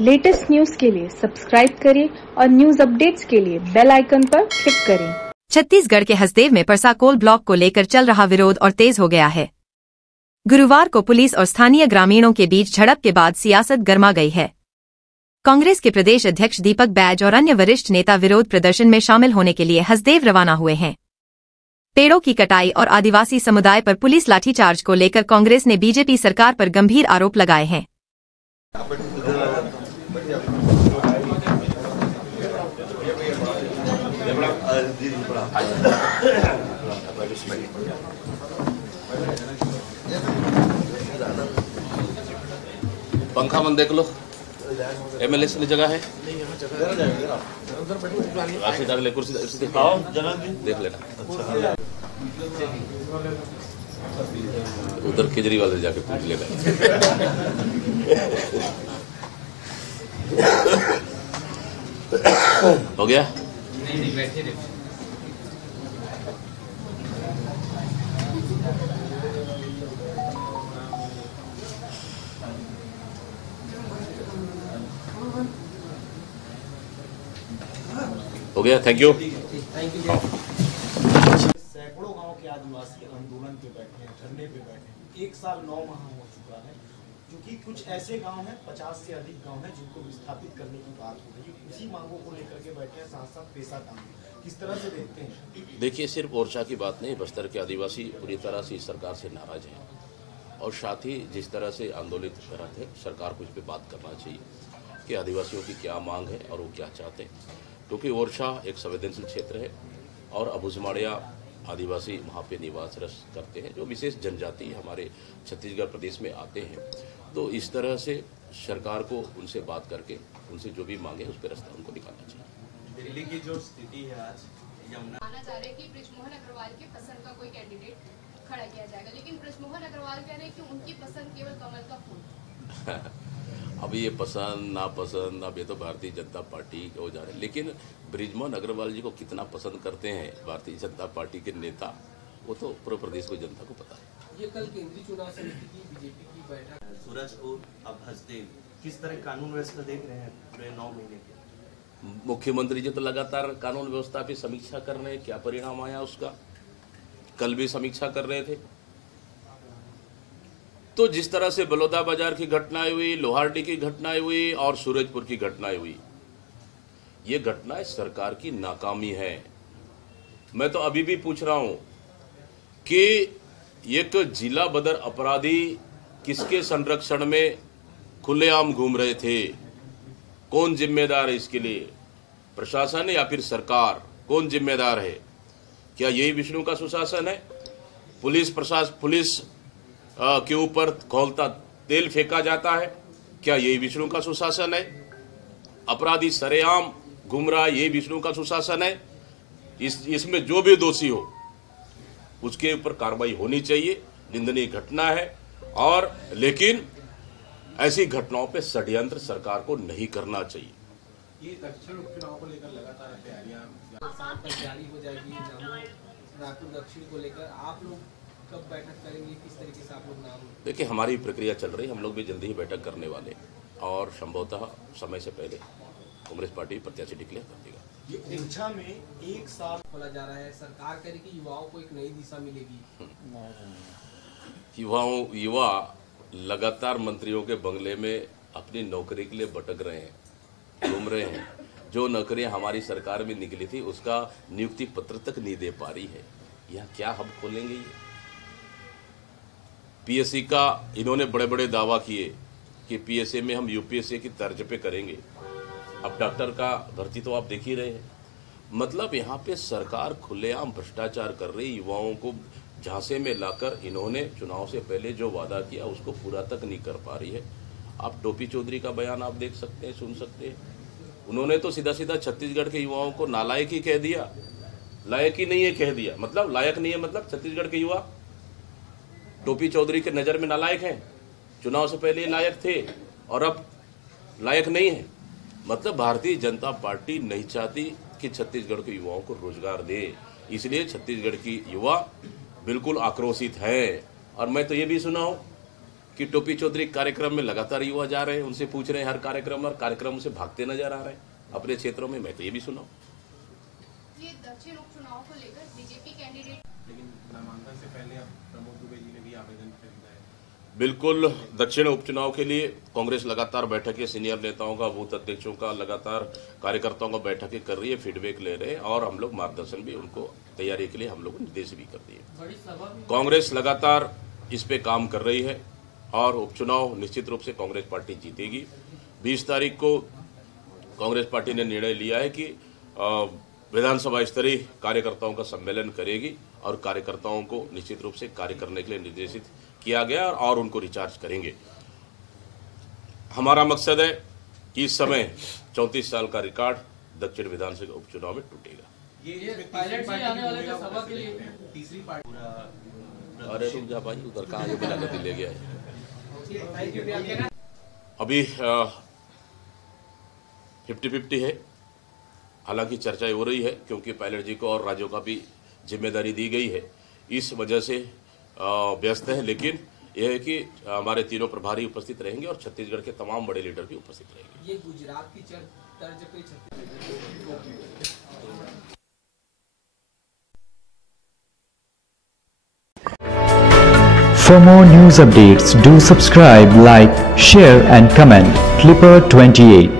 Latest news के लिए subscribe करें और न्यूज अपडेट्स के लिए बेल आइकन पर क्लिक करें। छत्तीसगढ़ के हसदेव में परसाकोल ब्लॉक को लेकर चल रहा विरोध और तेज हो गया है। गुरुवार को पुलिस और स्थानीय ग्रामीणों के बीच झड़प के बाद सियासत गर्मा गई है। कांग्रेस के प्रदेश अध्यक्ष दीपक बैज और अन्य वरिष्ठ नेता विरोध प्रदर्शन में शामिल होने के लिए हसदेव रवाना हुए हैं। पेड़ों की कटाई और आदिवासी समुदाय पर पुलिस लाठीचार्ज को लेकर कांग्रेस ने बीजेपी सरकार पर गंभीर आरोप लगाए हैं। पंखा मन देख लो, एमएलए से जगह है, अगले कुर्सी दिखाओ, देख लेना। उधर केजरीवाल से जाके पूछ लेगा। हो गया? हो गया, थैंक यू। सैकड़ों गांव के आदिवासी आंदोलन पे बैठे हैं, धरने पे बैठे हैं। 1 साल 9 माह हो चुका है, क्योंकि कुछ ऐसे गांव हैं, 50 से अधिक गांव हैं जिनको विस्थापित करने की बात हो रही है। उसी मांगों को लेकर के बैठे हैं, साथ साथ पेशा काम। किस तरह से देखते हैं? देखिए, सिर्फ ओरछा की बात नहीं, बस्तर के आदिवासी पूरी तरह से इस सरकार से नाराज हैं और साथ ही जिस तरह से आंदोलित रहते हैं, सरकार को इस पर बात करना चाहिए कि आदिवासियों की क्या मांग है और वो क्या चाहते हैं। क्योंकि ओरछा एक संवेदनशील क्षेत्र है और अबुझमाड़िया आदिवासी वहाँ पे निवास करते हैं, जो विशेष जनजाति हमारे छत्तीसगढ़ प्रदेश में आते हैं। तो इस तरह से सरकार को उनसे बात करके उनसे जो भी मांगे उस पर रास्ता उनको निकालना चाहिए। दिल्ली की जो स्थिति है आज, माना जा रहा है कि बृजमोहन अग्रवाल के पसंद का कोई कैंडिडेट खड़ा किया जाएगा, लेकिन बृजमोहन अग्रवाल कह रहे हैं कि उनकी पसंद केवल कमल का फूल। अभी ये पसंद नापसंद, अब ये तो भारतीय जनता पार्टी हो जा रहे हैं, लेकिन बृजमोहन अग्रवाल जी को कितना पसंद करते हैं भारतीय जनता पार्टी के नेता, वो तो पूरे प्रदेश को जनता को पता है। ये कल केंद्रीय चुनाव समिति की बीजेपी की बैठक, सूरजपुर अब हसदेव, किस तरह कानून व्यवस्था देख रहे हैं पूरे 9 महीने के? मुख्यमंत्री जी तो लगातार कानून व्यवस्था पे समीक्षा कर रहे हैं, क्या परिणाम आया उसका, कल भी समीक्षा कर रहे थे। तो जिस तरह से बलौदा बाजार की घटनाएं हुई, लोहारडी की घटनाएं हुई और सूरजपुर की घटनाएं हुई, ये घटनाएं सरकार की नाकामी है। मैं तो अभी भी पूछ रहा हूं कि एक जिला बदर अपराधी किसके संरक्षण में खुलेआम घूम रहे थे, कौन जिम्मेदार है इसके लिए? प्रशासन या फिर सरकार? कौन जिम्मेदार है? क्या यही विष्णु का सुशासन है? पुलिस के ऊपर खौलता तेल फेंका जाता है, क्या यही विष्णु का सुशासन है? अपराधी सरेआम घूम रहा है, यही विष्णु का सुशासन है? इसमें जो भी दोषी हो उसके ऊपर कार्रवाई होनी चाहिए, निंदनीय घटना है। और लेकिन ऐसी घटनाओं पे षड्यंत्र सरकार को नहीं करना चाहिए। ये दक्षिण उपचुनाव को लेकर लगातार तैयारियां जारी हो जाएगी। नागपुर दक्षिण को लेकर आप लोग कब बैठक करेंगे, किस तरीके से आप लोग नाम? देखिए, हमारी प्रक्रिया चल रही है, हम लोग भी जल्दी ही बैठक करने वाले और संभवतः समय से पहले कांग्रेस पार्टी प्रत्याशी डिक्लेयर कर देगा। ये ओरछा में 1 साल खोला जा रहा है, सरकार कह रही कि युवाओं को एक नई दिशा मिलेगी। युवा लगातार मंत्रियों के बंगले में अपनी नौकरी के लिए भटक रहे हैं, घूम रहे हैं। जो नौकरियां हमारी सरकार में निकली थी उसका नियुक्ति पत्र तक नहीं दे पा रही है। यहाँ क्या हब खोलेंगे? ये पीएससी का इन्होंने बड़े बड़े दावा किए कि पीएससी में हम यूपीएससी की तर्ज पे करेंगे। अब डॉक्टर का भर्ती तो आप देख ही रहे हैं। मतलब यहाँ पे सरकार खुलेआम भ्रष्टाचार कर रही, युवाओं को झांसे में लाकर इन्होंने चुनाव से पहले जो वादा किया उसको पूरा तक नहीं कर पा रही है। आप टोपी चौधरी का बयान आप देख सकते हैं, सुन सकते हैं। उन्होंने तो सीधा सीधा छत्तीसगढ़ के युवाओं को नालायक ही कह दिया, लायक ही नहीं है कह दिया। मतलब लायक नहीं है, मतलब छत्तीसगढ़ के युवा टोपी चौधरी के नजर में नालायक हैं। चुनाव से पहले लायक थे और अब लायक नहीं है। मतलब भारतीय जनता पार्टी नहीं चाहती कि छत्तीसगढ़ के युवाओं को रोजगार दे, इसलिए छत्तीसगढ़ की युवा बिल्कुल आक्रोशित है। और मैं तो ये भी सुना हूं कि टोपी चौधरी कार्यक्रम में लगातार युवा जा रहे हैं, उनसे पूछ रहे हैं हर कार्यक्रम और कार्यक्रम से भागते नजर आ रहे हैं अपने क्षेत्रों में। मैं तो ये भी सुना ये दक्षिण उपचुनाव को लेकर बीजेपी कैंडिडेट, लेकिन नामांकन से पहले अब प्रमोद दुबे जी ने भी आवेदन खरीदा है। बिल्कुल, दक्षिण उपचुनाव के लिए कांग्रेस लगातार बैठकें सीनियर नेताओं का, बूथ अध्यक्षों का, लगातार कार्यकर्ताओं का बैठकें कर रही है, फीडबैक ले रहे हैं और हम लोग मार्गदर्शन भी उनको तैयारी के लिए हम लोग निर्देश भी कर दिए। कांग्रेस लगातार इस पे काम कर रही है और उपचुनाव निश्चित रूप से कांग्रेस पार्टी जीतेगी। 20 तारीख को कांग्रेस पार्टी ने निर्णय लिया है कि विधानसभा स्तरीय कार्यकर्ताओं का सम्मेलन करेगी और कार्यकर्ताओं को निश्चित रूप से कार्य करने के लिए निर्देशित किया गया और उनको रिचार्ज करेंगे। हमारा मकसद है कि इस समय 34 साल का रिकॉर्ड दक्षिण विधानसभा उपचुनाव में टूटेगा। ये पायलट पार्टी आने वाले का सभा के लिए तीसरी पार्टी। अरे रुक जा भाई, उधर कहाँ ये बिला ले गया है। अभी 50-50 है, हालांकि चर्चा हो रही है क्योंकि पायलट जी को और राज्यों का भी जिम्मेदारी दी गई है, इस वजह से व्यस्त है। लेकिन यह है कि हमारे तीनों प्रभारी उपस्थित रहेंगे और छत्तीसगढ़ के तमाम बड़े लीडर भी उपस्थित रहेंगे। ये गुजरात की तर्ज पे Chhattisgarh. For more news updates, do subscribe, like, share and comment. Clipper 28